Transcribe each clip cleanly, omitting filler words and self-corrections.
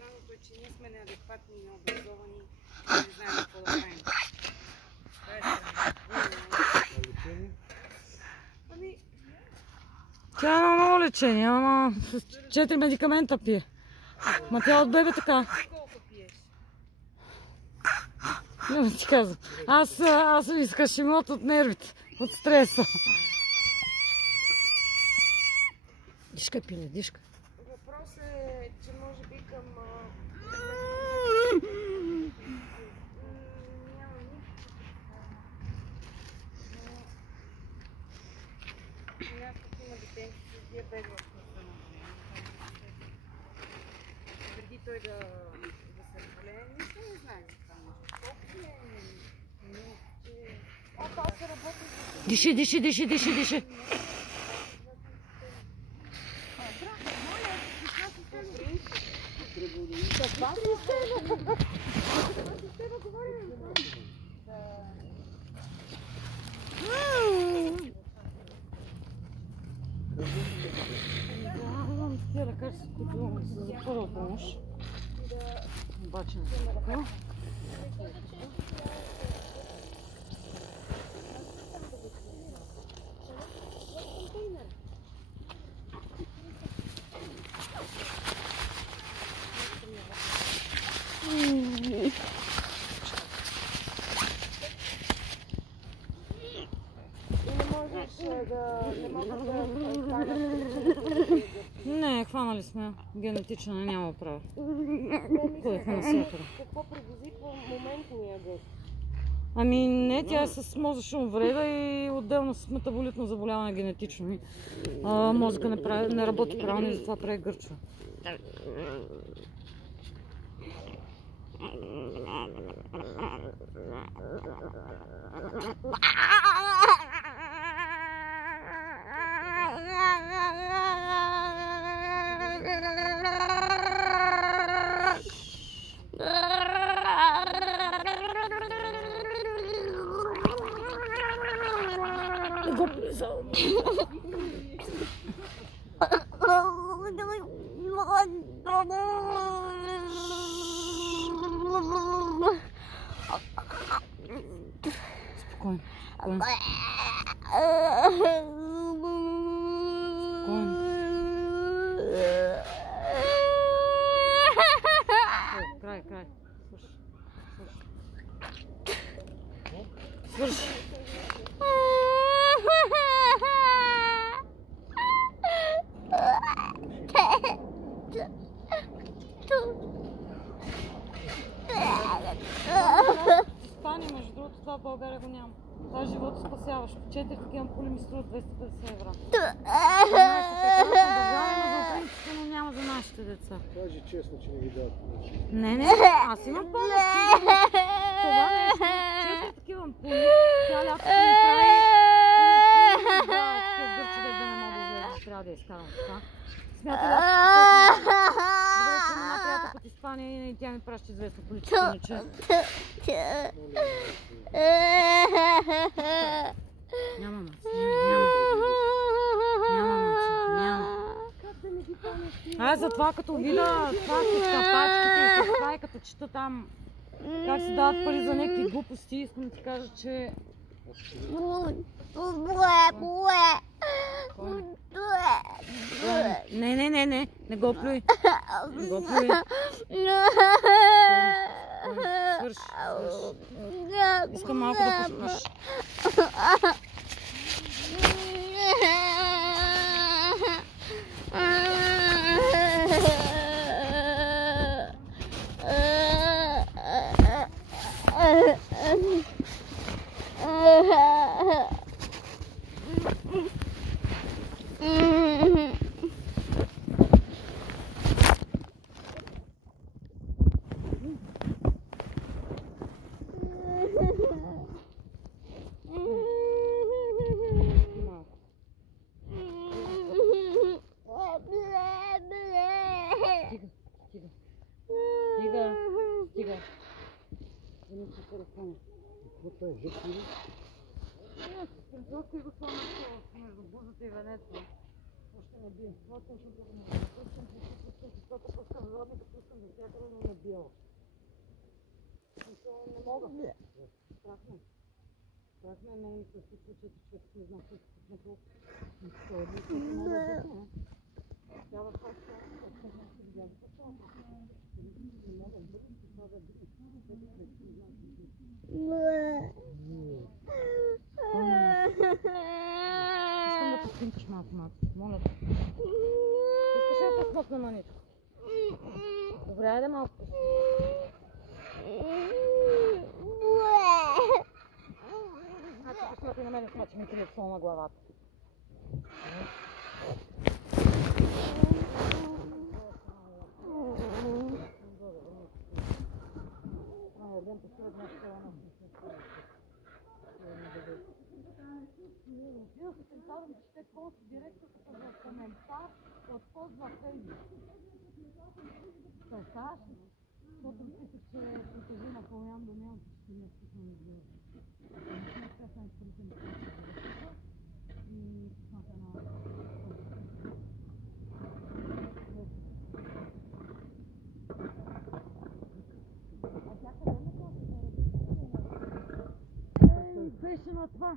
Най-странното е, че ние сме неадекватни и необразовани и не знаем какво да правим. Това е странно. Ами... Тя има много лечение, ама 4 медикамента пие. Ма тя от бебе така. Колко пиеш? Не ти казвам. Аз искаш имот от нервите, от стреса. Дишка, пиле, дишка. Въпросът е, че може би към... няма някакъв има детенци с диабет в кръста. Преди той да се разболее, нищо не знаем за това нещо. Колко е... това се работи... Диши, диши, диши, диши, диши. Каква система? Каква система говорим? Давам тези лекарства, които са за първа помощ. Обаче не са така. Не, хванали сме. Генетична няма право. Ходихме на сектора. Какво предизвиква моментния гъст? Ами не, тя е с мозъчна увреда и отделно с метаболитно заболяване генетично. Мозъка не работи правилно и затова прави гърчове. Спокойно. Край. Свърши. Спани, между другото, това в България го няма. Това е живото спасяваш. 4 такива ампули ми струват 250 евро. Нашата прекрасна държава има за украинците, но няма за нашите деца. Кажи честно, че не ви дават помощ. Не, аз имам помощ. Това нещо, 4 такива ампули, тя лятото ми прави такива гърчи, да не мога да излезе, трябва да я изкарам така. Смята добре, че няма приятел от Испания и тя ми праща известно количество иначе. Няма маца, няма. Затова като видя това с капачките и с това и като чета там как се дават пари за някакви глупости, искам да ти кажа, че... Не го плюй. Не го плюй. Свърши. Искам малко да поспиш. Стига. Какво е? Жък ли? Не, просто и го сложим между бузата и венеца. Още не би. Това точно да го пускам, защото пускам задник, пускам навсякъде ме набила. Не мога. Страх ме. Страх ме, мен ми се случва, че човек не знам какво не мога да обясня. Трябва просто да се видя за това. Не мога да бъдем, това да бъдем. Искам да подпинкаш малко, моля те. Искаш ли да те смъкна маничко? Добре, айде малко. Значи посмотри на мен, смачи ми телефон на главата. Бил се представям, че те ползват директорката за коментар от пост във Фейсбук. Представяш ли? Защото мислех, че притежи на Полян до нямам, че не списвам за... Не списвам изпритен и писмата на... А тя къде ме това? Беше на това.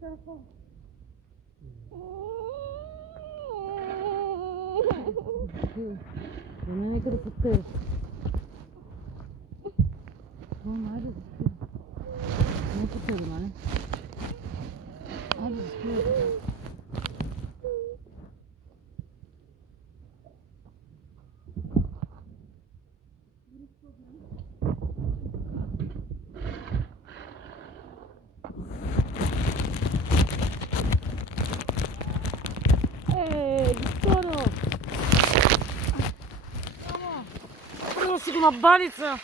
Телефон. Да не нека да подтежа. Айде да спи. Не подтежа, нали? Айде да спи. Скоро! Прямо си го на баница!